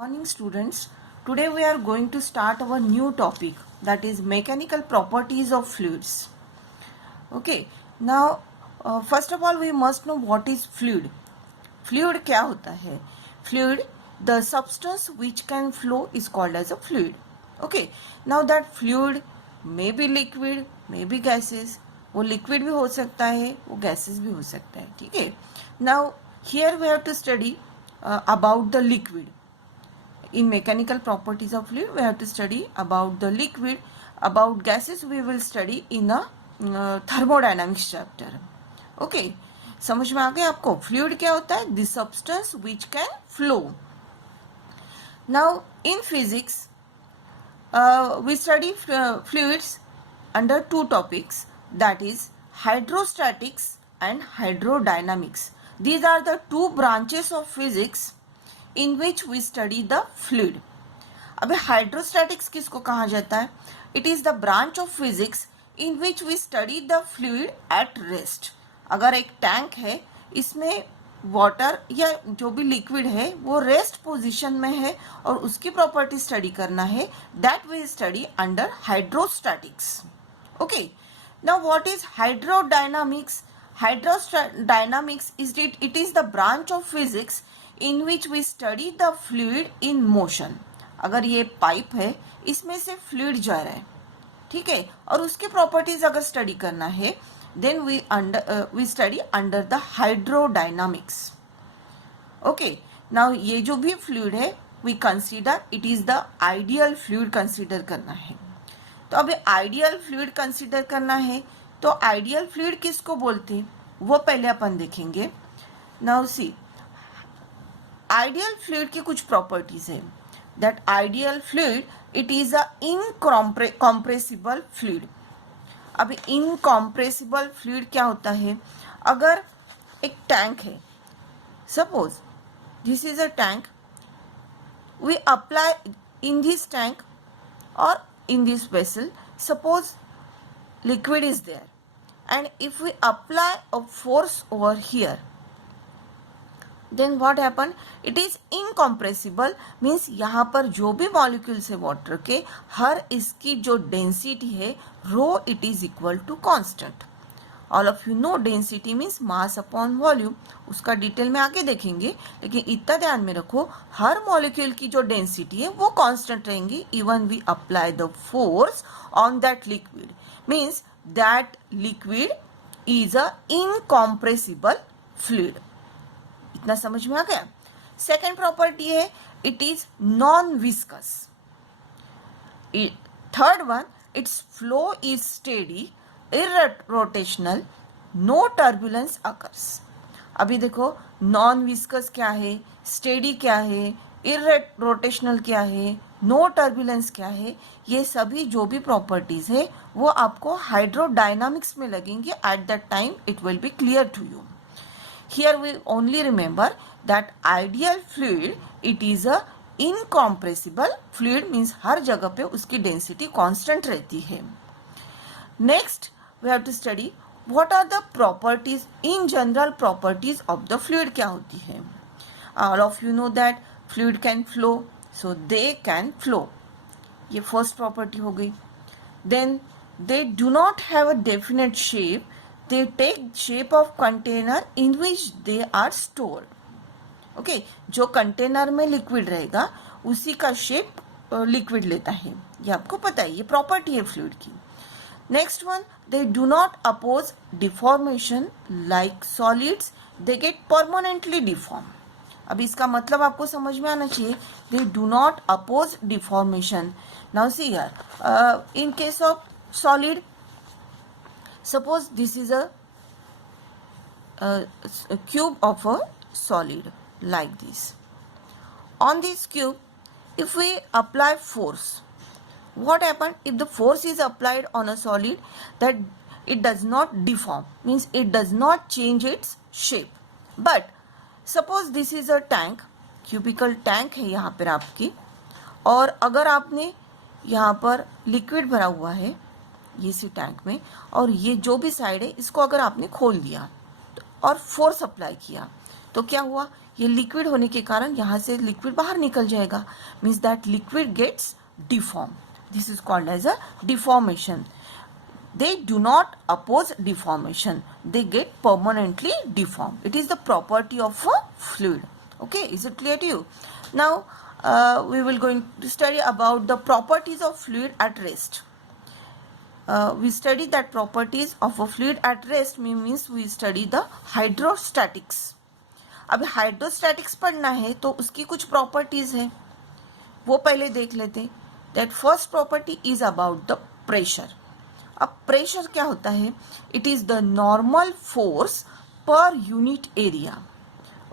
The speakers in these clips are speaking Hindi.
Morning students, today we are going to start our new topic, that is mechanical properties of fluids. Okay, now first of all we must know what is fluid. Fluid क्या होता है? Fluid, the substance which can flow is called as a fluid. Okay, now that fluid may be liquid, may be gases. वो liquid भी हो सकता है, वो gases भी हो सकता है, ठीक है? Now here we have to study about the liquid. In mechanical properties of fluid we have to study about the liquid. About gases we will study in a thermodynamics chapter. Okay, समझ में आ गया आपको? फ्लूइड क्या होता है? The substance which can flow. Now in physics we study fluids under two topics, that is hydrostatics and hydrodynamics. These are the two branches of physics in which we study the fluid. अबे हाइड्रोस्टैटिक्स किसको कहा जाता है? It is the branch of physics in which we study the fluid at rest. अगर एक टैंक है, इसमें वाटर या जो भी लिक्विड है वो रेस्ट पोजीशन में है और उसकी प्रॉपर्टी स्टडी करना है, that we study under hydrostatics. Okay, now what is hydrodynamics? Hydrodynamics it is the branch of physics in which we study the fluid in motion. अगर ये पाइप है, इसमें से फ्लूइड जा रहा है, ठीक है, और उसके प्रॉपर्टीज अगर स्टडी करना है, then we study under the hydrodynamics. Okay, now ये जो भी फ्लूइड है we consider it is the ideal fluid consider करना है. तो अभी आइडियल फ्लूइड कंसीडर करना है, तो आइडियल फ्लूइड किसको बोलते हैं वो पहले अपन देखेंगे. नाउ सी, आइडियल फ्लूइड की कुछ प्रॉपर्टीज है. That ideal fluid it is a incompressible fluid. अभी इनकॉम्प्रेसिबल फ्लूइड क्या होता है? अगर एक टैंक है, suppose this is a tank, we apply in this tank और in this vessel, suppose liquid is there, and if we apply a force over here, then what happen? It is incompressible, means यहाँ पर जो भी molecules है water के, हर इसकी जो density है rho it is equal to constant. All of you know density means mass upon volume. उसका डिटेल में आगे देखेंगे, लेकिन इतना ध्यान में रखो हर मॉलिक्यूल की जो डेंसिटी है वो कांस्टेंट रहेंगी even we apply the force on that liquid. Means that liquid is a incompressible fluid. इतना समझ में आ गया? सेकेंड प्रॉपर्टी है it is non viscous. Third one, its flow is steady, irrotational, no turbulence occurs. अभी देखो नॉन विस्कस क्या है, स्टेडी क्या है, irrotational क्या है, नो टर्बुलेंस क्या है, ये सभी जो भी प्रॉपर्टीज है वो आपको हाइड्रोडायनामिक्स में लगेंगे. At that time it will be clear to you. Here we only remember that ideal fluid it is a incompressible fluid, means हर जगह पे उसकी डेंसिटी कांस्टेंट रहती है. Next, we have to study what are the properties, in general properties of the fluid क्या होती है. All of you know that fluid can flow, so they can flow. ये first property हो गई. Then they do not have a definite shape. They take shape of container in which they are stored. Okay, जो कंटेनर में लिक्विड रहेगा उसी का शेप लिक्विड लेता है, ये आपको पता है, ये प्रॉपर्टी है फ्लूइड की. Next one, they do not oppose deformation like solids, they get permanently deformed. अभी इसका मतलब आपको समझ में आना चाहिए. They do not oppose deformation. Now see here, in case of solid, suppose this is a cube of a solid like this. On this cube, if we apply force, what happened? If the force is applied on a solid, that it does not deform, means it does not change its shape. But suppose this is a tank, cubical tank है यहाँ पर आपकी, और अगर आपने यहाँ पर लिक्विड भरा हुआ है ये इसी टैंक में, और ये जो भी साइड है इसको अगर आपने खोल दिया और फोर्स अप्लाई किया, तो क्या हुआ? ये लिक्विड होने के कारण यहाँ से लिक्विड बाहर निकल जाएगा, means that liquid gets deform. This is called as a deformation. They do not oppose deformation, they get permanently deformed. It is the property of a fluid. Okay, is it clear to you? Now we will going to study about the properties of fluid at rest. We study that properties of a fluid at rest means we study the hydrostatics. अब हाइड्रोस्टैटिक्स पढ़ना है तो उसकी कुछ प्रॉपर्टीज हैं, वो पहले देख लेते. That first property is about the pressure. अब प्रेशर क्या होता है? It is the normal force per unit area.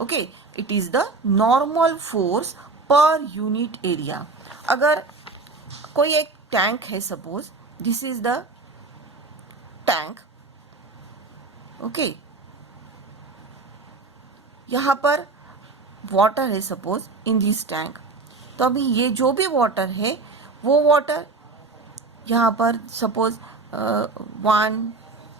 Okay, it is the normal force per unit area. अगर कोई एक टैंक है, suppose this is the tank. Okay, यहाँ पर वाटर है सपोज इन दिस टैंक. तो अभी ये जो भी वाटर है वो वाटर यहाँ पर सपोज 1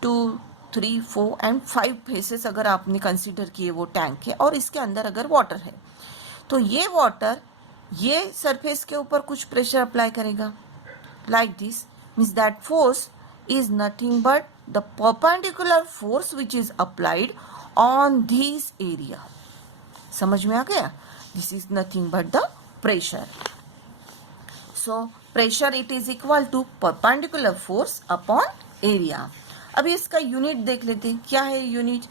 2 3 4 एंड 5 फेसेस अगर आपने कंसीडर किए वो टैंक है और इसके अंदर अगर वाटर है, तो ये वाटर ये सरफेस के ऊपर कुछ प्रेशर अप्लाई करेगा like this. Means that force is nothing but the perpendicular force which is applied on this area. समझ में आ गया? This is nothing but the pressure. So pressure it is equal to perpendicular force upon area. अभी इसका यूनिट देख लेते हैं. क्या है यूनिट?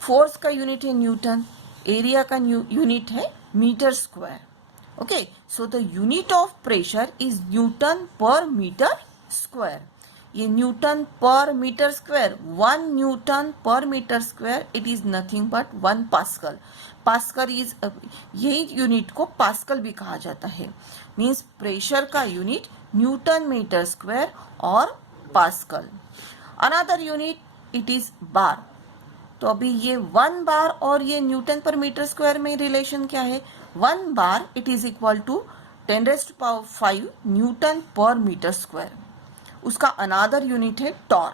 फोर्स का यूनिट है न्यूटन, एरिया का यूनिट है metre square. Okay, so the unit of pressure is newton per metre square. ये newton per metre square, 1 newton per metre square it is nothing but 1 pascal. Pascal is, यही यूनिट को पास्कल भी कहा जाता है. मीन्स प्रेशर का यूनिट न्यूटन मीटर स्क्वायर और pascal. Another unit it is bar. तो अभी ये 1 बार और ये न्यूटन पर मीटर स्क्वायर में रिलेशन क्या है? 1 bar it is equal to 10⁵ newton per metre square. उसका अनदर यूनिट है टॉर.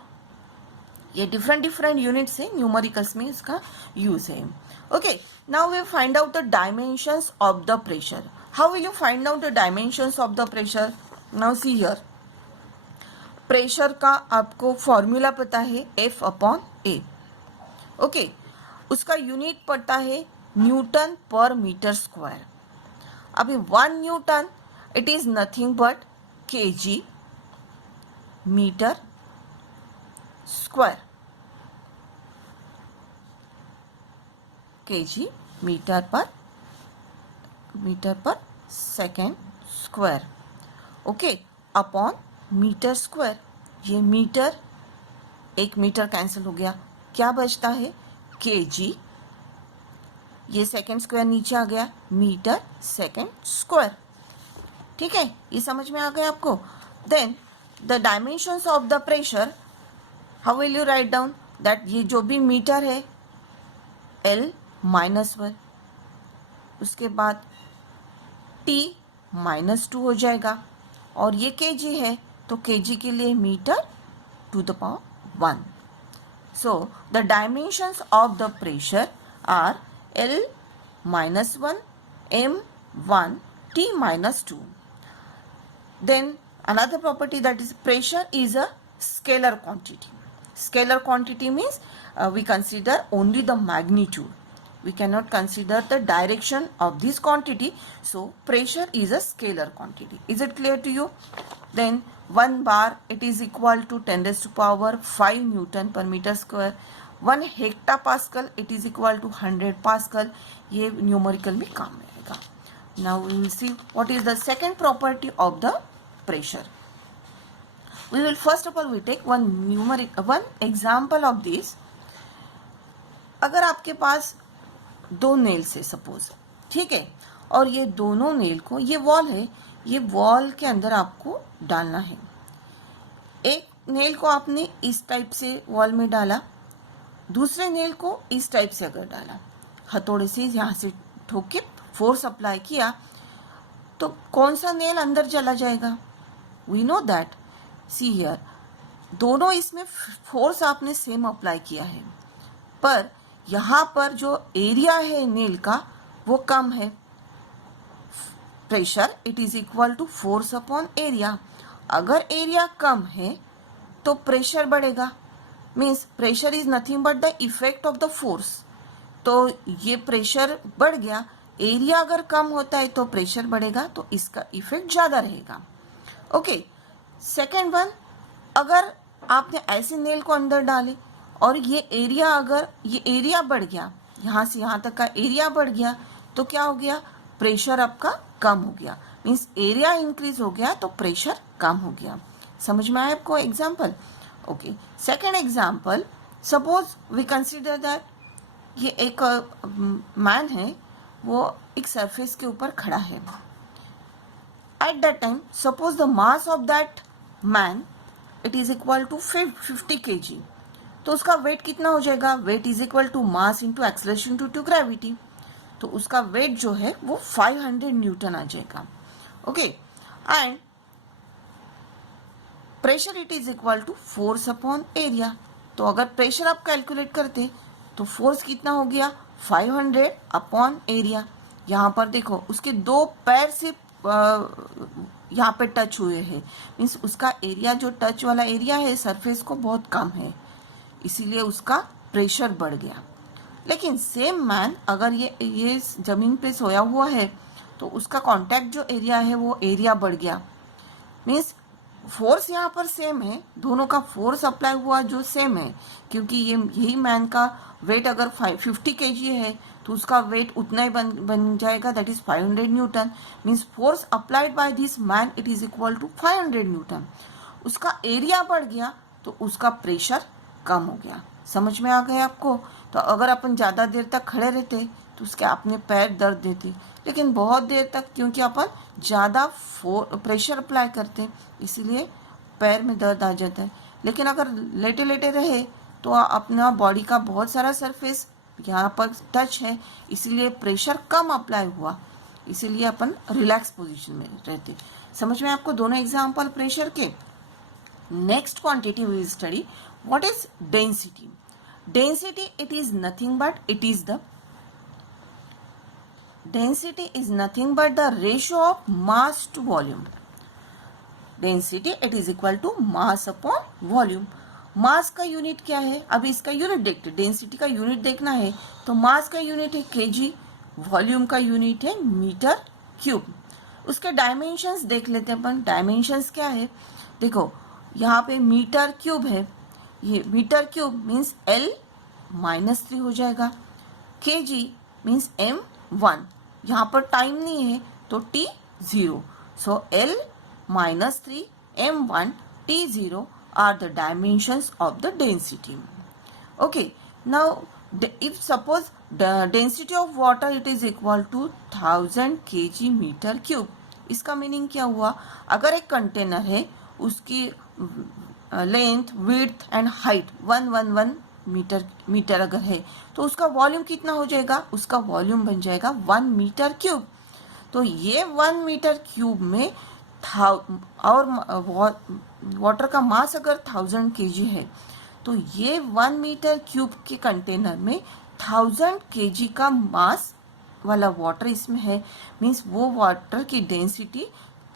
ये डिफरेंट यूनिट्स है, न्यूमेरिकल्स में इसका यूज है. Okay, now we find out the dimensions of the pressure. How will you find out the dimensions of the pressure? Now see here. Pressure का आपको फॉर्मूला पता है F अपॉन A. ओके, उसका यूनिट पड़ता है न्यूटन पर मीटर स्क्वायर. अभी 1 newton it is nothing but kg metre square. kg metre per second square. Okay, upon metre square. ये मीटर, 1 मीटर कैंसिल हो गया, क्या बचता है? kg. ये सेकेंड स्क्वायर नीचे आ गया, मीटर सेकेंड स्क्वायर. ठीक है, ये समझ में आ गया आपको? Then the dimensions of the pressure, how will you write down that? ये जो भी मीटर है L -1, उसके बाद T -2 हो जाएगा, और ये kg है तो kg के लिए metre to the power 1. So the dimensions of the pressure are L -1 M1 T -2. Then another property, that is pressure is a scalar quantity. Scalar quantity means we consider only the magnitude. We cannot consider the direction of this quantity. So pressure is a scalar quantity. Is it clear to you? Then 1 bar it is equal to 10⁵ Newton per meter square. 1 hectopascal it is equal to 100 pascal. ये numerical में काम में आएगा. Now we will see what is the second property of the pressure. We will first of all we take one example of this. अगर आपके पास 2 नेल्स है सपोज, ठीक है, और ये दोनों नेल को, ये वॉल है, ये वॉल के अंदर आपको डालना है. एक नेल को आपने इस टाइप से वॉल में डाला, दूसरे नेल को इस टाइप से अगर डाला, हथौड़े से यहाँ से ठोक के फोर्स अप्लाई किया, तो कौन सा नेल अंदर चला जाएगा? We know that. See here, दोनों इसमें फोर्स आपने सेम अप्लाई किया है, पर यहाँ पर जो एरिया है नेल का वो कम है, pressure it is equal to force upon area. अगर एरिया कम है तो प्रेशर बढ़ेगा, means pressure is nothing but the effect of the force. तो ये प्रेशर बढ़ गया, एरिया अगर कम होता है तो प्रेशर बढ़ेगा, तो इसका इफेक्ट ज़्यादा रहेगा। ओके, सेकेंड वन, अगर आपने ऐसे नेल को अंदर डाले और ये एरिया बढ़ गया, यहाँ से यहाँ तक का एरिया बढ़ गया, तो क्या हो गया, प्रेशर आपका कम हो गया, मीन्स एरिया इंक्रीज हो गया तो प्रेशर कम हो गया। समझ में आया आपको example? Okay, second example, suppose we consider that ये एक मैन है, वो एक सरफेस के ऊपर खड़ा है। At that time suppose the mass of that man it is equal to 50 kg, तो उसका वेट कितना हो जाएगा, weight is equal to mass into acceleration to gravity, तो उसका वेट जो है वो 500 न्यूटन आ जाएगा। Okay, and pressure it is equal to force upon area. तो अगर प्रेशर आप कैलकुलेट करते तो फोर्स कितना हो गया, 500 अपॉन एरिया। यहाँ पर देखो उसके दो पैर से यहाँ पे टच हुए हैं, मीन्स उसका एरिया जो टच वाला एरिया है सरफेस को बहुत कम है, इसीलिए उसका प्रेशर बढ़ गया। लेकिन सेम मैन अगर ये जमीन पे सोया हुआ है तो उसका कांटेक्ट जो एरिया है वो एरिया बढ़ गया, मीन्स फोर्स यहाँ पर सेम है, दोनों का फोर्स अप्लाई हुआ जो सेम है, क्योंकि यही मैन का वेट अगर 50 kg है तो उसका वेट उतना ही बन जाएगा, that is 500 newton, means force applied by this man it is equal to 500 newton. उसका एरिया बढ़ गया तो उसका प्रेशर कम हो गया। समझ में आ गया आपको? तो अगर अपन ज़्यादा देर तक खड़े रहते तो उसके अपने पैर दर्द देते, लेकिन बहुत देर तक क्योंकि अपन ज़्यादा प्रेशर अप्लाई करते इसीलिए पैर में दर्द आ जाता है। लेकिन अगर लेटे लेटे रहे तो अपना बॉडी का बहुत सारा सरफेस यहाँ पर टच है, इसीलिए प्रेशर कम अप्लाई हुआ, इसीलिए अपन रिलैक्स पोजीशन में रहते। समझ में आपको दोनों एग्जाम्पल प्रेशर के? Next quantity we study what is density. Density it is nothing but it is the density is nothing but the ratio of mass to volume. Density it is equal to mass upon volume. मास का यूनिट क्या है, अभी इसका यूनिट देखते, डेंसिटी का यूनिट देखना है तो मास का यूनिट है केजी, वॉल्यूम का यूनिट है मीटर क्यूब। उसके डायमेंशंस देख लेते हैं अपन, डायमेंशंस क्या है, देखो यहाँ पे मीटर क्यूब है, ये मीटर क्यूब मीन्स L-3 हो जाएगा, केजी मीन्स M1, यहाँ पर टाइम नहीं है तो T0, so L-3 M1 T0 are the dimensions of the density. Okay, now if suppose the density of water it is equal to 1000 kg meter cube, इसका मीनिंग क्या हुआ, अगर एक कंटेनर है उसकी length width and height 111 metre अगर है तो उसका वॉल्यूम कितना हो जाएगा, उसका वॉल्यूम बन जाएगा 1 मीटर क्यूब। तो ये 1 मीटर क्यूब में और वाटर का मास अगर 1000 kg है तो ये 1 मीटर क्यूब के कंटेनर में 1000 kg का मास वाला वाटर इसमें है, मीन्स वो वाटर की density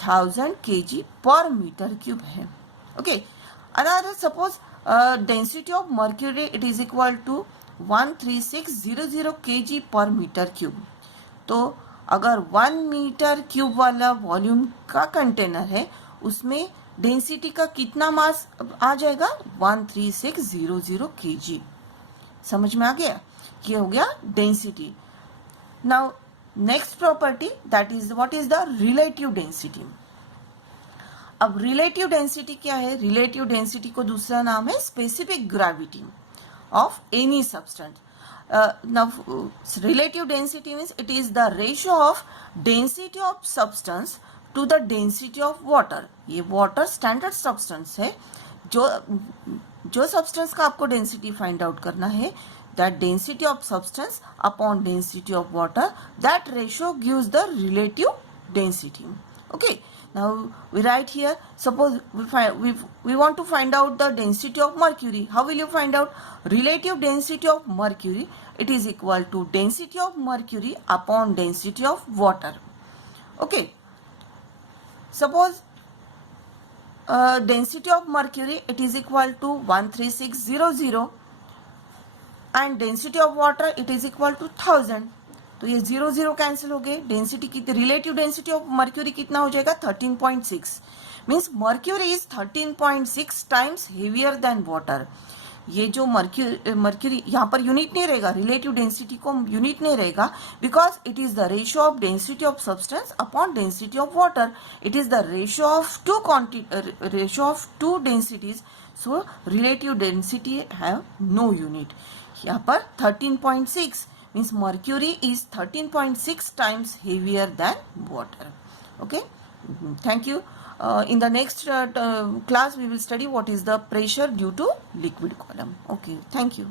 1000 kg per metre cube है। Okay, another suppose density of mercury it is equal to 13600 kg per metre cube. तो अगर 1 मीटर क्यूब वाला वॉल्यूम का कंटेनर है उसमें डेंसिटी का कितना मास आ जाएगा, 13600 kg। समझ में आ गया, ये हो गया density. Now next property that is what is the relative density. अब रिलेटिव डेंसिटी क्या है, रिलेटिव डेंसिटी को दूसरा नाम है specific gravity of any substance. Now relative density means it is the ratio of density of substance to the density of water. ये water standard substance है, जो substance का आपको density find out करना है, that density of substance upon density of water, that ratio gives the relative density. Okay, now we write here, suppose we want to find out the density of mercury. How will you find out? Relative density of mercury, it is equal to density of mercury upon density of water. Okay, suppose density of mercury, it is equal to 13600 and density of water, it is equal to 1000. तो ये 0 कैंसिल हो गए. डेंसिटी कितनी, रिलेटिव डेंसिटी ऑफ मर्क्यूरी कितना हो जाएगा? 13.6. Means mercury is 13.6 times heavier than water. ये जो मर्क्यूरी यहाँ पर यूनिट नहीं रहेगा, रिलेटिव डेंसिटी को यूनिट नहीं रहेगा, because it is the ratio of density of substance upon density of water. It is the ratio of two densities. So relative density have no unit. यहाँ पर 13.6 means mercury is 13.6 times heavier than water. Okay, thank you. In the next class we will study what is the pressure due to liquid column. Okay, thank you.